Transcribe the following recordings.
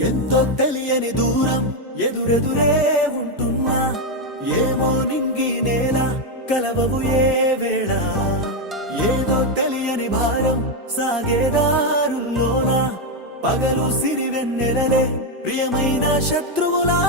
ఎంతో తెలియని దూరం ఎదురెదురే ఉంటున్నా ఏమో నింగి నేల కలవవు ఏ వేళ ఏదో తెలియని భారం సాగేదారుల్లోనా పగలు సిరివెన్నెలలే ప్రియమైన శత్రువులా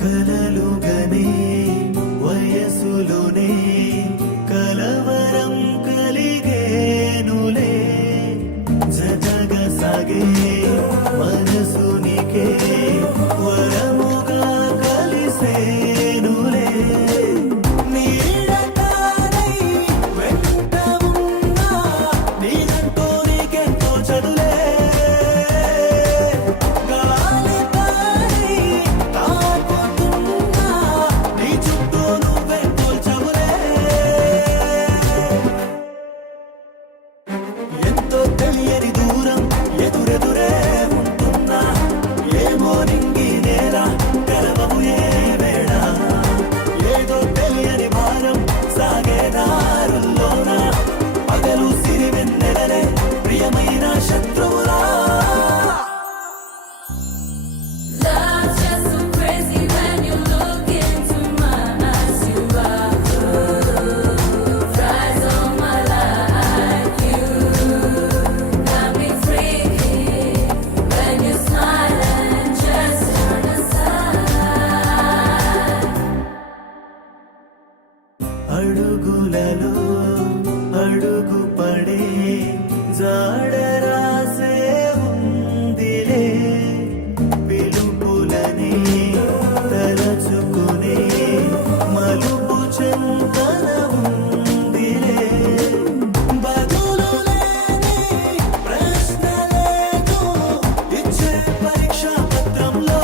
కలలుగనే వయసులోనే కలవరం కలిగేనులే జగగ సాగే మనసునికే వరముగా కలిసేనులే నీడతానై వెంట ఉన్నా నీదంటూ నీకెంతో చదులే తెలియని దూరం ఎదురెదురే ఉంటున్నా ఏమో నింగి నేల కలవవు ఏ వేళ ఏదో తెలియని భారం సాగేదారుల్లోనా పగలు సిరివెన్నెలలే ప్రియమైన శత్రువులా అడుగులలో అడుగు పడే జాడరాసే ఉందిలే పిలుపులని తలచుకునే మలుపు చెంతన ఉందిలే బదులు లేని ప్రశ్న లేదు ఇచ్చే పరీక్షా పత్రంలో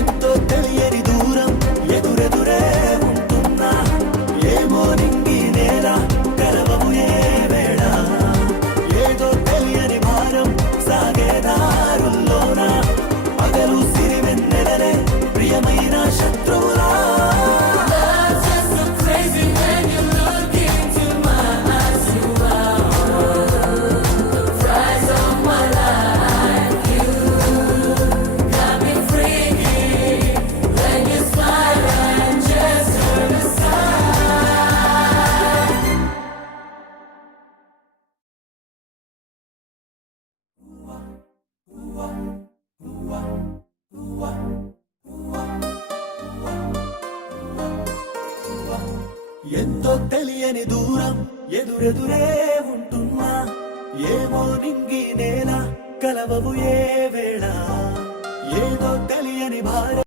ఎంతో తెలియని దూరం ఎదురెదురే ఉంటున్నా ఏమో నింగి నేల కలవవు ఏ వేళ ఏదో తెలియని భారం సాగేదారుల్లోనా పగలు సిరివెన్నెలలే ప్రియమైన శత్రువులా ఎంతో తెలియని దూరం ఎదురెదురే ఉంటున్నా ఏమో నింగి నేల కలవవు ఏ వేళ ఏదో తెలియని భారం